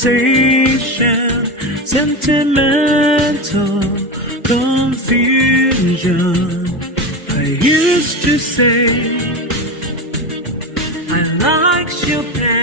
sensation, sentimental confusion. I used to say I like Chopin.